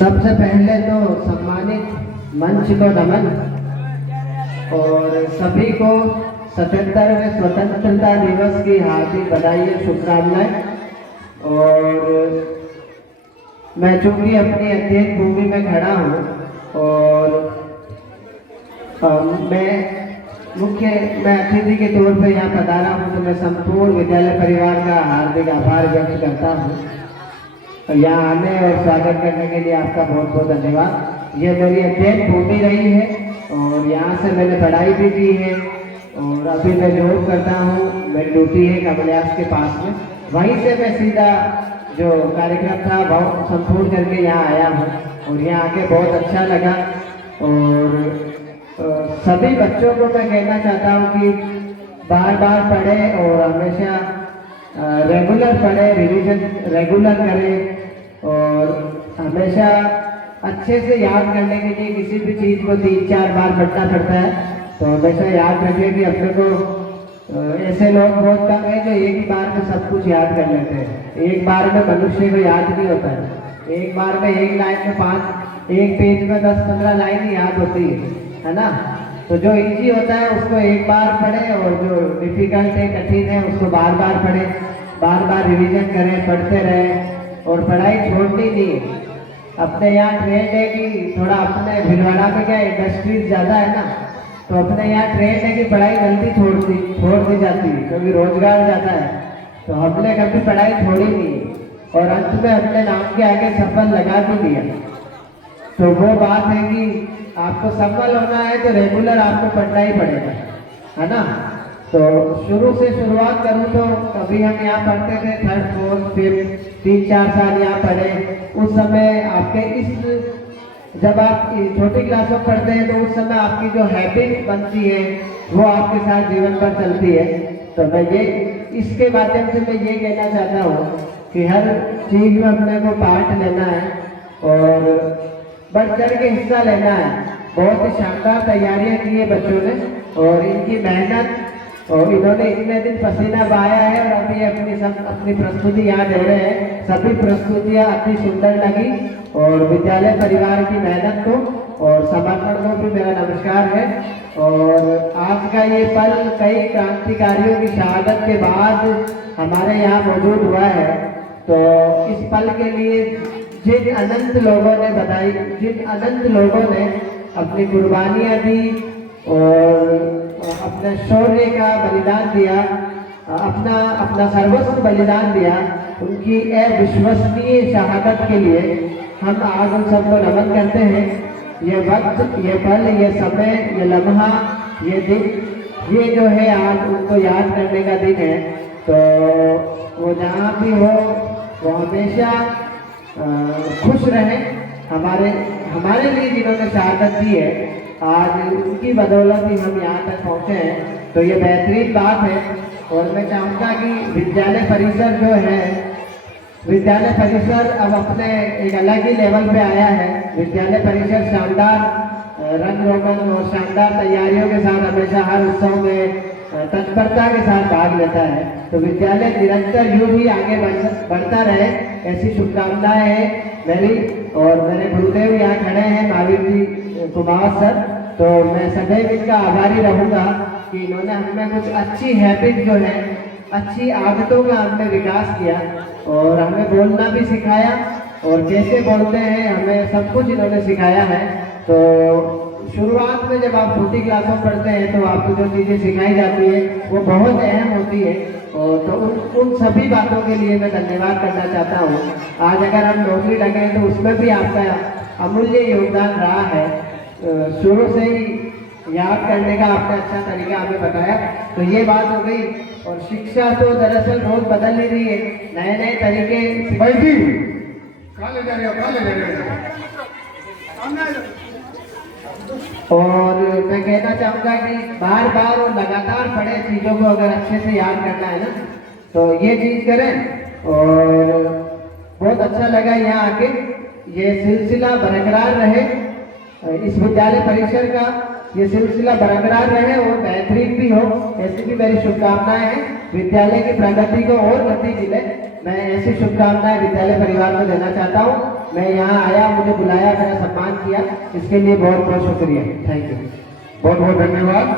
सबसे पहले तो सम्मानित मंच को नमन और सभी को 77वें स्वतंत्रता दिवस की हार्दिक बधाई और शुभकामनाएं। और मैं चूंकि अपनी अध्ययन भूमि में खड़ा हूँ और मैं अतिथि के तौर पर यहाँ पधारा हूँ, तो मैं संपूर्ण विद्यालय परिवार का हार्दिक आभार व्यक्त करता हूँ। यहाँ आने और स्वागत करने के लिए आपका बहुत बहुत धन्यवाद। ये मेरी अध्ययन भूमि रही है और यहाँ से मैंने पढ़ाई भी की है और अभी मैं जॉब करता हूँ। मेरी ड्यूटी है कमलयास के पास में, वहीं से मैं सीधा जो कार्यक्रम था वो संपूर्ण करके यहाँ आया हूँ और यहाँ आके बहुत अच्छा लगा। और सभी बच्चों को मैं कहना चाहता हूँ कि बार बार पढ़े और हमेशा रेगुलर पढ़े, रिवीजन रेगुलर करें और हमेशा अच्छे से याद करने के लिए किसी भी चीज़ को 3-4 बार पढ़ना पड़ता है। तो हमेशा याद रखें कि अपने को ऐसे लोग बहुत कम हैं जो एक ही बार में सब कुछ याद कर लेते हैं। एक बार में मनुष्य को याद नहीं होता है। एक बार में एक लाइन में एक पेज में 10-15 लाइन ही याद होती है ना। तो जो इजी होता है उसको एक बार पढ़े और जो डिफिकल्ट है, कठिन है, उसको बार बार पढ़े, बार बार रिवीजन करें, पढ़ते रहें और पढ़ाई छोड़नी नहीं है। अपने यहाँ ट्रेंड है कि थोड़ा अपने भिलवाड़ा में क्या इंडस्ट्रीज ज़्यादा है ना, तो अपने यहाँ ट्रेंड है कि पढ़ाई जल्दी छोड़ दी जाती है क्योंकि रोजगार ज़्यादा है। तो हमने कभी पढ़ाई छोड़ी नहीं और अंत में अपने नाम के आगे सफल लगा भी दिया। तो वो बात है कि आपको सफल होना है तो रेगुलर आपको पढ़ना ही पड़ेगा, है ना। तो शुरू से शुरुआत करूँ तो कभी हम यहाँ पढ़ते थे 3rd 4th 5th 3-4 साल यहाँ पढ़े। उस समय आपके जब आप छोटी क्लास में पढ़ते हैं तो उस समय आपकी जो हैबिट बनती है वो आपके साथ जीवन भर चलती है। तो मैं ये इसके माध्यम से मैं ये कहना चाहता हूँ कि हर चीज़ में अपने को पार्ट लेना है और बढ़ चढ़ के हिस्सा लेना है। बहुत ही शानदार तैयारियां की है बच्चों ने और इनकी मेहनत और इन्होंने इतने दिन पसीना बहाया है और अभी अपनी प्रस्तुति यहाँ दे रहे हैं। सभी प्रस्तुतियाँ अति सुंदर लगी और विद्यालय परिवार की मेहनत को और समर्पण को भी मेरा नमस्कार है। और आज का ये पल कई क्रांतिकारियों की शहादत के बाद हमारे यहाँ मौजूद हुआ है। तो इस पल के लिए जिन अनंत लोगों ने अपनी कुर्बानियाँ दी और अपने शौर्य का बलिदान दिया, अपना सर्वस्व बलिदान दिया, उनकी अविश्वसनीय शहादत के लिए हम आज उन सबको नमन करते हैं। ये वक्त, ये पल, ये समय, ये लम्हा, ये दिन, ये जो है आज उनको याद करने का दिन है। तो वो जहाँ भी हो वो हमेशा खुश रहें। हमारे लिए जिन्होंने शहादत दी है आज उनकी बदौलत ही हम यहाँ तक पहुँचे हैं। तो ये बेहतरीन बात है और मैं चाहूँगा कि विद्यालय परिसर जो है, विद्यालय परिसर अब अपने एक अलग ही लेवल पे आया है। विद्यालय परिसर शानदार रंग रोगन और शानदार तैयारियों के साथ हमेशा हर उत्सव में तत्परता के साथ भाग लेता है। तो विद्यालय निरंतर यूं ही आगे बढ़ता रहे, ऐसी शुभकामनाएं हैं मेरी। और मेरे गुरुदेव यहाँ खड़े हैं, महावीर जी कुमार सर। तो मैं सदैव इनका आभारी रहूँगा कि इन्होंने हमें कुछ अच्छी हैबिट जो है, अच्छी आदतों का हमने विकास किया और हमें बोलना भी सिखाया और कैसे बोलते हैं हमें सब कुछ इन्होंने सिखाया है। तो शुरुआत में जब आप छोटी क्लास में पढ़ते हैं तो आपको जो चीज़ें सिखाई जाती है वो बहुत अहम होती है। और तो उन सभी बातों के लिए मैं धन्यवाद करना चाहता हूँ। आज अगर हम नौकरी लगे तो उसमें भी आपका अमूल्य योगदान रहा है। शुरू से ही याद करने का आपने अच्छा तरीका हमें बताया। तो ये बात हो गई। और शिक्षा तो दरअसल रोज बदल ही रही है, नए नए तरीके। भाई जी कहाँ ले जा रहे हो? और मैं कहना चाहूँगा कि बार बार और लगातार पढ़े चीज़ों को अगर अच्छे से याद करना है ना तो ये चीज़ करें। और बहुत अच्छा लगा यहाँ आके। ये सिलसिला बरकरार रहे, इस विद्यालय परिसर का ये सिलसिला बरकरार रहे और बेहतरीन भी हो, ऐसी भी मेरी शुभकामनाएं हैं। विद्यालय की प्रगति को और गति मिले, मैं ऐसी शुभकामनाएं विद्यालय परिवार को देना चाहता हूँ। मैं यहाँ आया, मुझे बुलाया, मेरा सम्मान किया, इसके लिए बहुत बहुत शुक्रिया। Thank you. बहुत बहुत धन्यवाद।